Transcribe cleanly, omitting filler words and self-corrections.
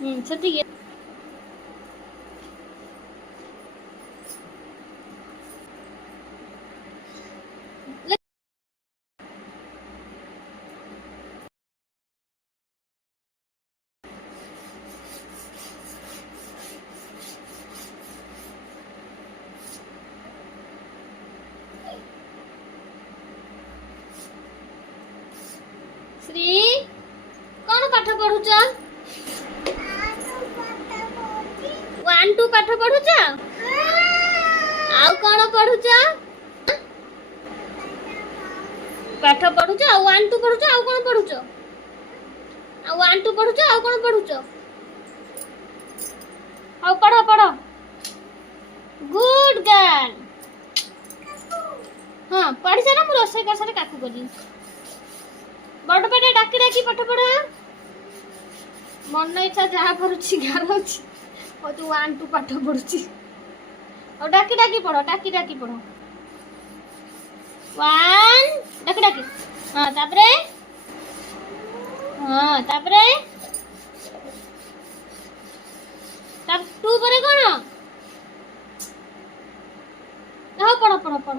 ସେତିକି। ଶ୍ରୀ କଣ ପାଠ ପଢୁଛ? 1 2 ପାଠ ପଢୁଛ? ଆଉ କଣ ପଢୁଛ? ପାଠ ପଢୁଛ ଆଉ 1 2 ପଢୁଛ ଆଉ କଣ ପଢୁଛ? ଆଉ 1 2 ପଢୁଛ ଆଉ କଣ ପଢୁଛ? ଆଉ ପଢ ପଢ। Good girl. ହଁ ପଢି ସାର ମୁଁ ରୋଷେଇ କରି ସାରେ କାକୁ କରିବି। ବଡ ପାଟିରେ ଡାକି ଡାକି ପାଠ ପଢ। ମନ ଇଚ୍ଛା ଯାହା କରୁଛି ଗାରଉଛି। ଆଉ ତୁ 1 2 ପାଠ ପଢୁଛି। ଆଉ ଡାକି ଡାକି ପଢ, ଡାକି ଡାକି ପଢ। 1 ଡାକି ଡାକି। ହଁ ତାପରେ ତାପରେ 2 ପରେ କଣ? ହଉ ପଢ ପଢ ପଢ।